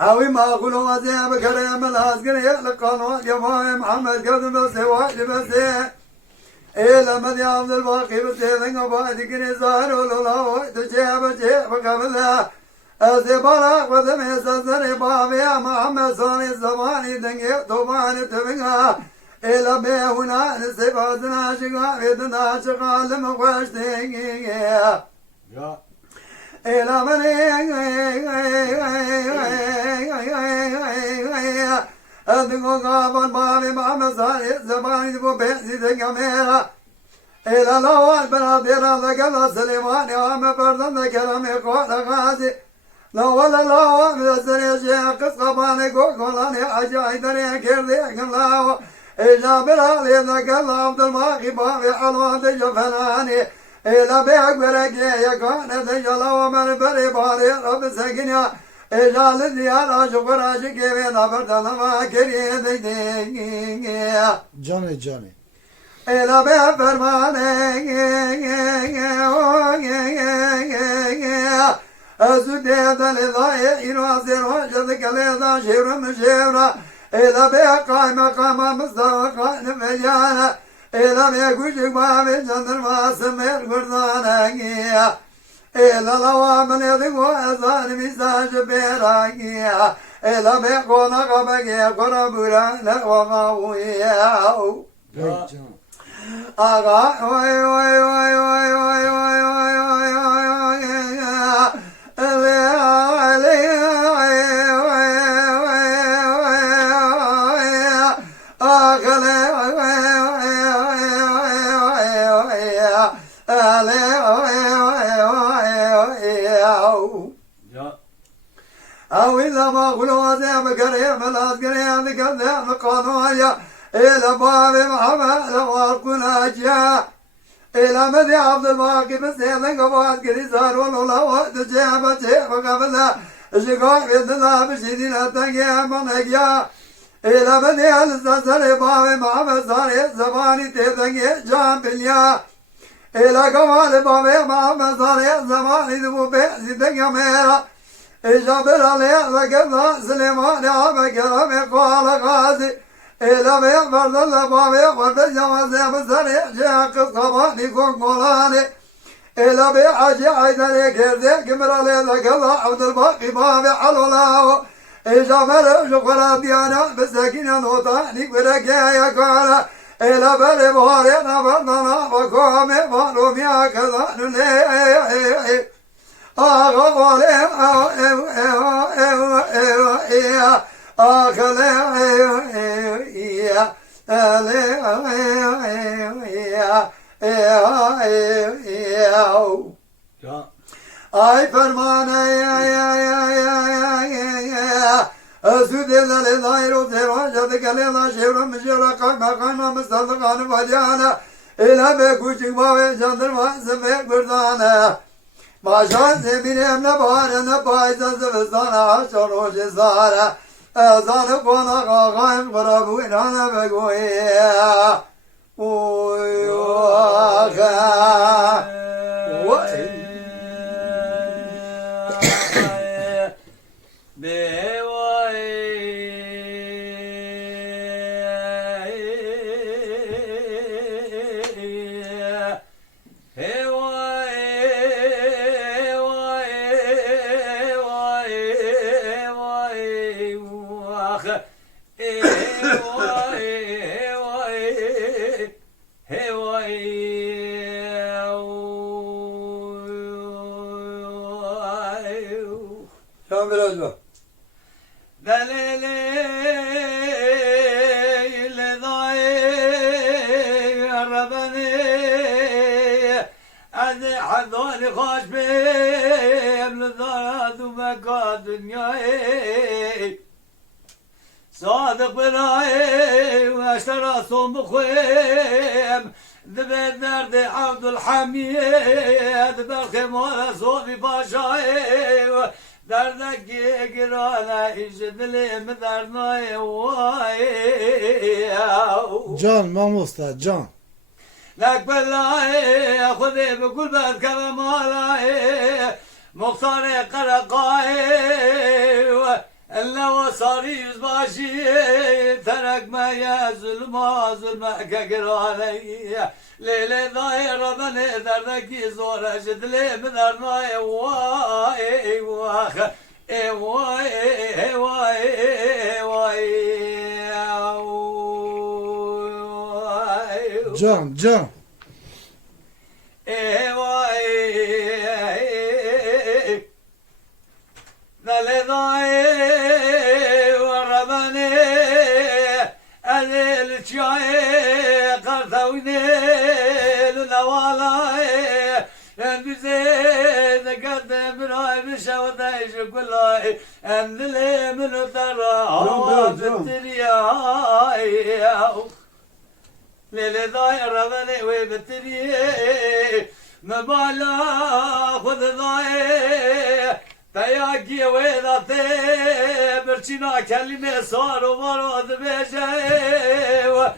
هاوي ما أقولوا وزيا بكريم الأسكر يقلقون يفاهم محمد قدم بس واحد بس إيه لما دي عبد الباقي بس ذنق بعد كني زهر ولا تجيب جيب قبلها أزبارا قدم يسزر بابي محمد صاني الزماني دنقي طوباني تبقى إيه لما هنا نسيباتنا شقا بيدنا شقا لما قوش تنقي إلى مني أدعو قابل بابي محمد صالح زباني دبو بيسي تكاميرا إلى لوال بناديرا ذكلا سليمان يوم بردن ذكرم يقول غازي لوال لوال من السريع شيخ قصقباني قولاني عجايدني كردي كلاو إجابر علي ذكلا عبد الماقي بابي حلوان تجفناني إلى بأكبرك يكون تجلا ومن بري باري رب سكنيا إجال الديار شكر عشقي من أبردنا ما كريه دينيا Johnny. إلى بفرمانك أزديت لضايع إنوازر وجدك لضا شير مشيرا إلى بقائم قام مستوى نفجانا إلى بيكوشك بابي جندر ما سمير قردانك إلى لوامن يدقو أزان ميساج بيراك إلى بيقونا قبك قربورا لقوقاويا Great John. آغا وي وي وي وي وي وي وي أو إذا ما قلوا ذا بكريم الأسكريم كذا قانويا إلى باب محمد واركنا جاء إلى مدي عبد الباقي بس يذنق بعد كذي صار ولا وقت جاب جاب قبلها شقاق يدنا بشدين تنقيا منقيا إلى مدي الزنزر باب محمد صار زباني تنقيا جام بليا إلى كمال باب محمد صار زباني ذو بيسي تنقيا ميرا إجابر عليه ذكرنا سليمان يا بكرم قال غازي إلى بيق برد الله بابيق والبجوة زي بسريع شاق الصباني كونغولاني إلى بيق عجي عيدني كيرزي كمر عليه ذكرنا عبد الباقي بابي حلولاو إجابر شكرا ديانا بسكينة نوطاني بركيا يقال إلى بلي بورينا بردنا وكومي بانوميا كذا نلي آغالي أي فرمانة أسود ذلك ظاهر سراجتك لذا شبر مشير قائمة مستلقان فجانا إلى بكوشك باوي جندر واسفك بردانا ماشان زمینم نبارن پایزن زمستان عشق روش ساره ازان قونا قاقایم قرابو اینانا بگوی اوی آخه شام biraz bak. حضاني خوش بهم لذات ومكان دنياي صادق بناي واشترى صوم بخيم ذبت درد عبد الحميد بالخيم ولا صوفي باشاي دردك يقرانا يجد لي مدرنا واي Can Mamusta can. لك بالله خذي بقول بد كمالاي مختار قرقاي الا وصاري يزباشي ترك ما يا ظلم كقراني ليلة ضاير بني دردك زور جد لي بدرنا واي واخ واي واي واي Can. نلضاي وربني أذل شاي قرثوني للوالاي بزيد قدم راي بشوتايش كلاي أندلي من ترى بالترياي ليلة ضايع ربني وبتري مبالا خذ ضايع تياكي ويضتي برشينا كلمة صار ومرض بجاي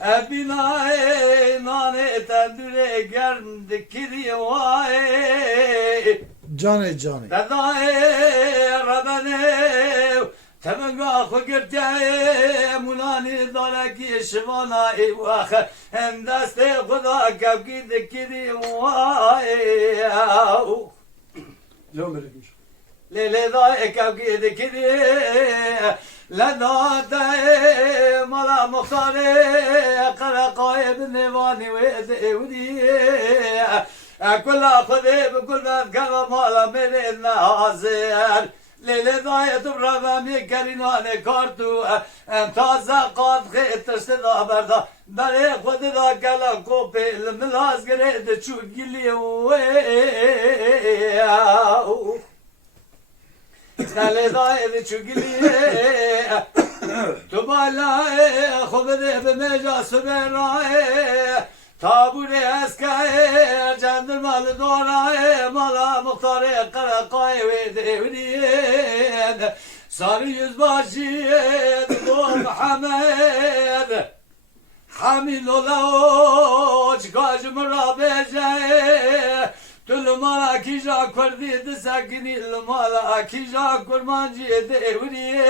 أبناي ناني تندري قرن دكري واي Can. تضايع ربني تبقى خقرتي مناني ضلكي شفاناي واخ اندستي خدا كبكي ذكري واي يوم بريكمش ليلي ضاي كبكي ذكري لداتي ملا مختاري قرقاي بالنيواني ودي كل خذي بكل ما كان مالا من النازل ليلة ضايع تبرا مي كريناني كارتو تازا قاد خيت تشتدا بردا بري خود دا كلا كوبي الملاز قريد تشو قلي ليلة ضايع تشو قلي تبالا خبري بمجا سبراي تابوري اسكاي جندر مال دوراي مالا مختاري قرقاي ودين صاري يزباشي دو محمد حامل لوج كاج مرابجاي تل مالا كيجا كردي دساكني المالا كيجا كرمانجي ديوري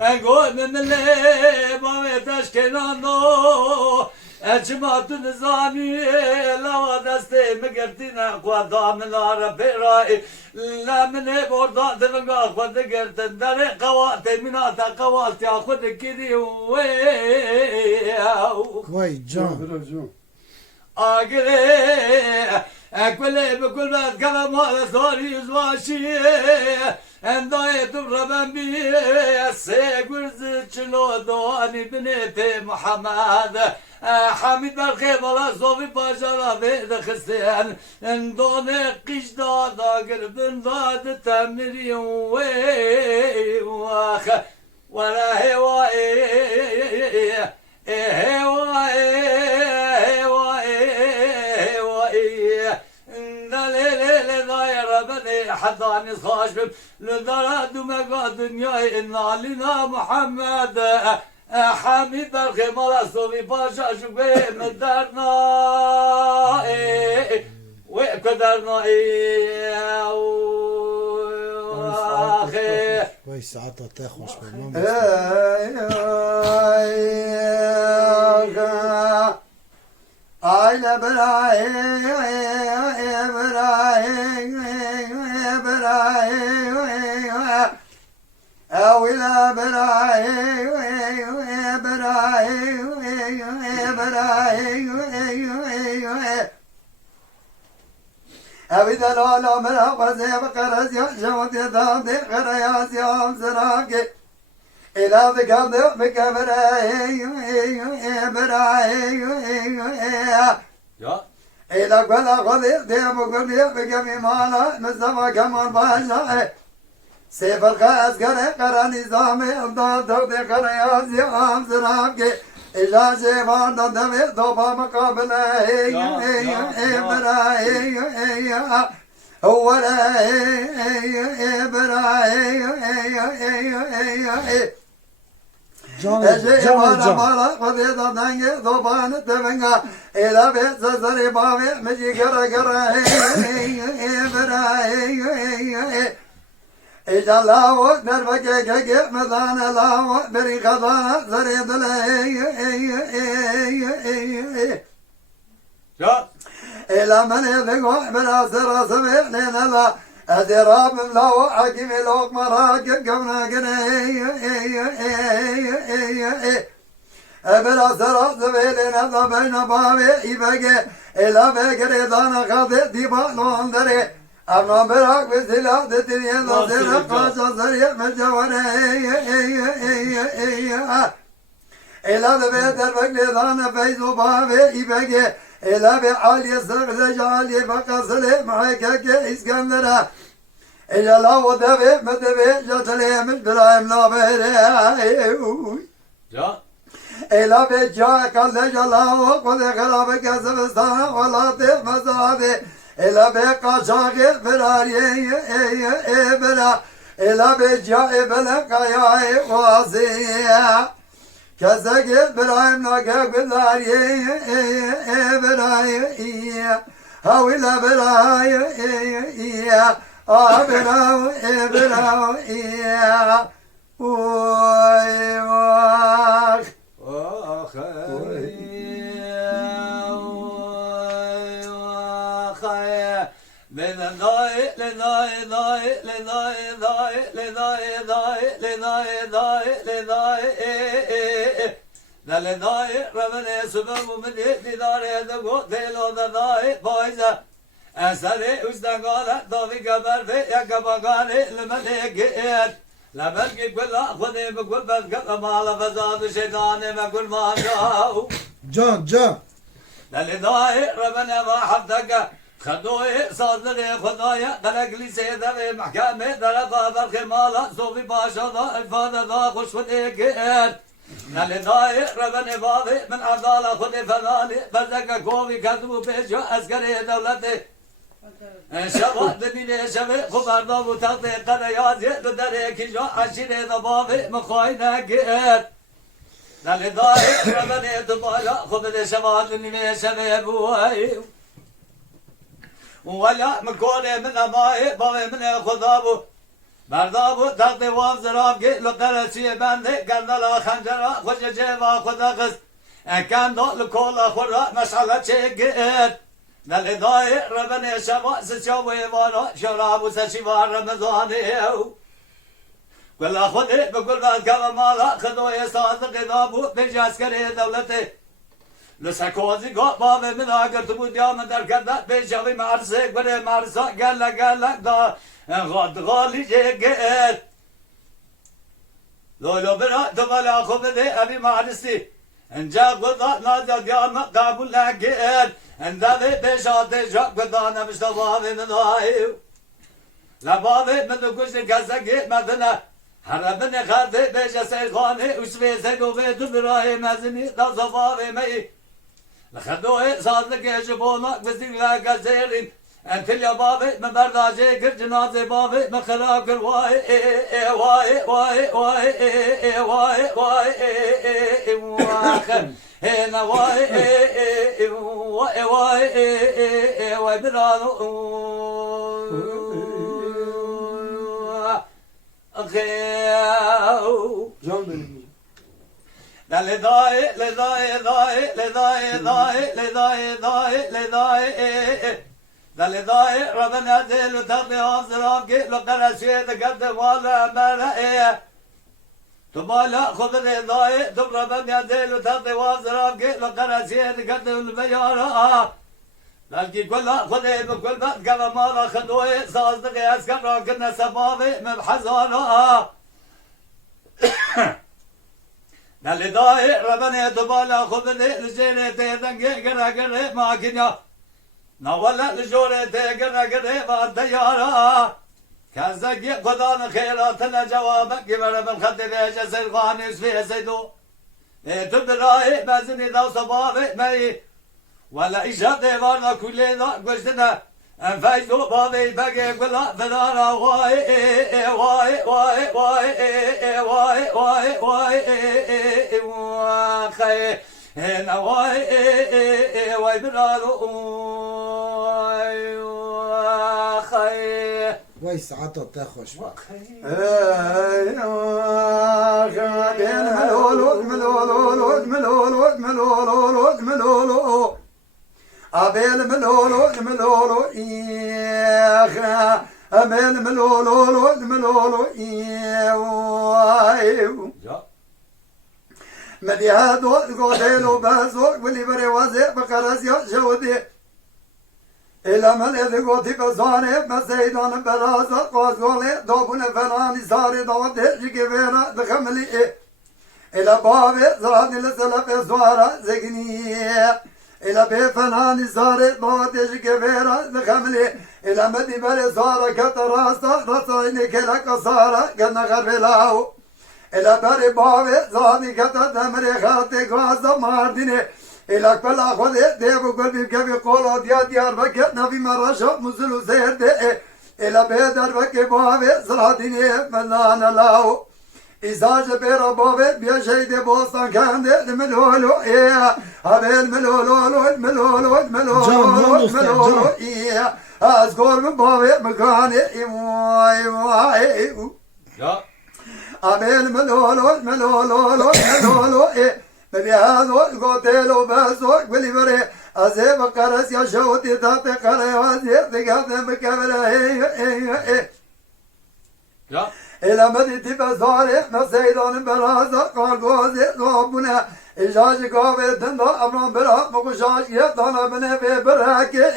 انقول من اللي باوي تشكينانو اجمعت نظامي لو دستي مقرتنا قوضا من العربي لا من بوردا دفقا قوض قرت داري قواتي مناتا قواتي اخذ كذي Vay can. بريكمش اقري اكل بكل ما كلام على صاري يزواشي انداي تبربن بي سيغرز چلو دواني بنت محمد حميد بالخير ولا صوفي باشا بيد خسيان اندون قش دادا قربن داد تمري واخ ولا هواي حضاني خاشب لدراد ومقا دنياي إنا لنا محمد حميد الخمار صوفي باشا شبه مدرنا وقدرنا واخي Vay saata te خوش به Mamusta. Aile Ibrahim أولا أبدا لا مرا قزي بقرز يا جوت يدام دي قرياس يا زراكي إلى ذكام دي بكبراي يا إلى قلا قضي دي بقول دي بكمي مالا نزما كمان باشا سفر خازگر قرا نظام امداد دغد قرایاز یام زرام که اجازه وان دمه دوبا مقابله برای اولا برای Can Ece can bana can. bana kudeda dange dobanı tevenga elave zazari bave meci gara gara bera Ecallahu derbeke keke medane lahu beri kadana zari dile Ya. Elamene dego bera sera sebehlene la Edirabim lahu hakimi lokmara kevna gene Ebela sera sebehlene da beyne bavi ibege Ela begere dana kade dibalon dere Ama berak ve silah detiriye da sera kaça zariye mecavare Ela de be derbekle dana feyzu bavi ibege Ela be aliye sırgıza aliye bakasıle muhakkake İskender'e Ela o deve medeve jataleyemiş birayim nabere Ya. Ela be ca kalle jala o kode karabe kesebistana ola de mezade Ela be kaçaki firariye bela Ela be ca ebele kayayı vaziye Keseki birayim nake gülariye berayi Havile berayi berayi Oy vah Oh, Eseri üstten gale davi geber ve yakabagani limeliğin La belki kulla khudi bi kul bezga mala fazad şeytani ve kul ma jau Can can. La lidai rabbana ma haddaka خدوه صادر خدایا دلگلی سیده و محکمه درقا برخی مالا صوفی باشادا افاده دا خوشفده گرد نلیدای ربن بابی من عدال خود فنالی بردک کوی کدو پیجا اسکری دولتی شبا دنیل شبه خبردا و تخت قریازی دره کجا عشیر دبابی مخواهی گرد نلیدای ربن دبالا خود شبا دنیل شبه بوهی ولا مكوني من ماي باوي من خذابو بردابو تغطي وافزراب جي لقرسي بندي قردلا خنجرا خوش جيبا خذاقس كان دو لكولا خورا مشعلة شيقيت نالي داي ربني شبا سشوي وانا شرابو سشيبا رمضاني كلا خذي بكل بعد كما مالا خذوي صادق دابو بجاسكري دولتي لسکوزی گو باوی من اگر تو بود یا من در کردت بیشوی مرسه گره مرسا گله گله دا غاد غالی جگت لولو برا دوالا خوب ده ابی مرسی انجا قدا نادا دیام قبول نگیر اندوی بیشاده جا قدا نمشتا باوی من آیو لباوی من دو کشت کسکی مدنه حربن خرده بیشه سیخانه اسوی سگوی دو برای مزنی دا صفاوی می لخدوه صادق يجبونا بزيغا كزيرين انت يا بابي من برداجي كر جنازي بابي من خلاك واي واي واي واي واي واي واخر هنا واي واي واي واي برانو اخيو Can benim لداي لداي داي لداي داي لداي داي لداي لداي ربنا دل تبي أفضل كي لو كان شيء تقدم ولا مرة تبالا خذ لداي تب ربنا دل تبي أفضل كي لو كان شيء تقدم الميارة لكن كل خذ بكل بات كما ما خذوه صادق أسكر كنا سبابي من حزانة نالداي ربنا تبالا خذ لجيرة تيدنجي كنا كنا ماكينيا نولا لجورة تيجنا كنا بعد يارا كازدقي قدان خيراتنا جوابك جمر من خد بيجا سيرغان يسفي سيدو تبرائي بزني دو صبابي مي ولا إشهد وارنا كل ذا قشتنا فايدو بابي بقي قلا فدانا واي واي واي واي واي واي واي واخي هنا واي واي برادو واي واخي وای ساعتا تا خوش با أبيل ملولو إيخا أبيل ملولو إيوه مدي هادو قوديلو بازو واللي بري وزي بقرس يشودي إلا من إذ قوتي بزاني مسيدان برازا قازولي دوبون فلاني ساري دوتي جيكي فيرا دخملي إلا بابي زراني لسلف زوارا زقني إلا بفناني ساري دوتي جيكي فيرا دخملي إلا مدي بري سارا كتراسا رسايني كلا سارا كنا غربلاو إلا بري بابي زاني كتدمري خاتي قوازا مارديني إلا كل أخذ ديبو قلبي كبي قولو ديار بكت نبي مرشا مزلو زير دي إلا بيدر بكي بابي زراديني فنان لاو إزاج بيرا بابي بيا شيدي بوستان كان دي الملولو إيه هبي الملولو إيه أذكر من بابي مكاني إيواي هبي الملولو إيه ببي هذا القتيل بسوق واللي بري أزيب قرس يا شوتي تاتي قري وزير تقابل مكملة إيه إلى مديتي بزاري نسيدان برازة قال قوزي ربنا إجاج قابل تنضا أمران برا مقشاش يطانا بني في براكي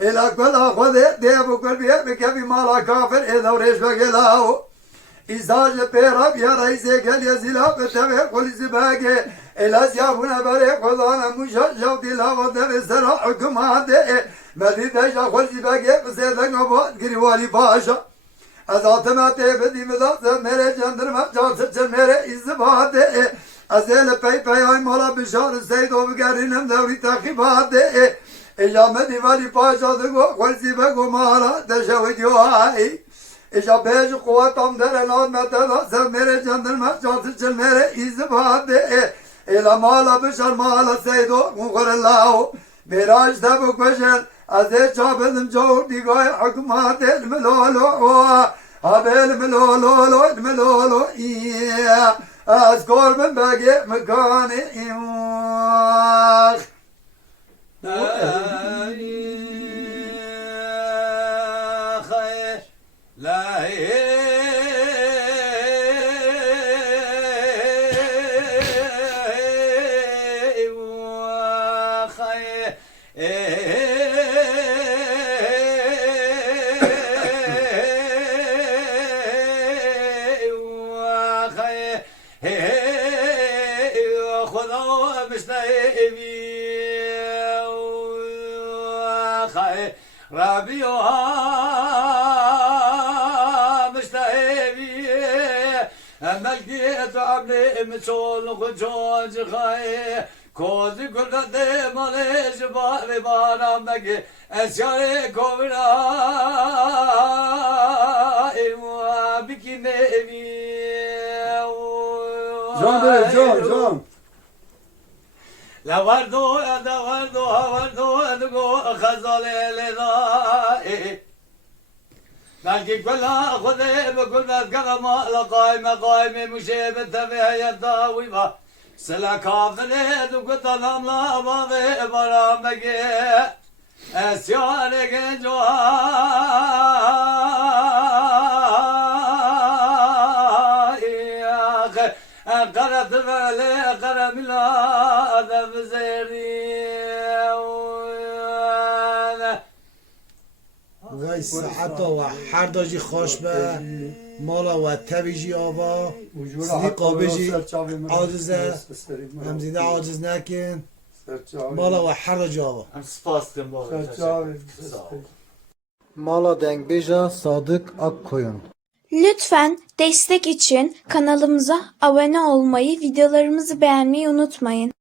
إلى كل أخذي ديبو قلبي بكبي مالا كافر إذا وريش بقلاو إزاج بيرب يا رئيسي قال يزيلا بتبه قل زباقي إلا سيابنا بري قضانا مشجع ديلا ودب سرع حكومات مدي دجا قل زباقي بسيدك نبوات قريوالي باشا أزات ما تبدي مدات ميري جندرما جاسد ميري إزبات أزيل بي بي هاي مولا بشار السيدو بقرينم دوري تاخيبات إجا مدي والي باشا دقو قل زباقو مارا دشاوي جوهاي إجا بيج قواتم در ناد متلا سر میرے جندر میں چاہت چل میرے إزباد إلا مالا بشر مالا سيدو مغر الله ميراج تبو بشر أزي چابلم جور دیگای حکمات الملولو هبه الملولو إيه أذكر من باقي مكاني إيواخ لا مجديت عملي مسول خجوج خاي كوزي كل دي مالي جبالي بانا مجي اشاري كوبرا ايوا بكي نبي جان لا وردو ادغو خزالي لذا لكن كلها خذي بكل قلم قائمة مشيبة تبع يداوي ما سلا كافلي دقت الأملا باغي برامجي أسيارك جواي قرأت بالي قرأ ملا بزيري وای ساعتا و هر داجی خوش به مالا و تبیجی آوا سنی قابجی عاجزه همزینه عاجز نکن مالا و هر داجی آوا سپاس کن بابا Mala Dengbej'a Sadık Akkoyun. Lütfen destek için kanalımıza abone olmayı, videolarımızı beğenmeyi unutmayın.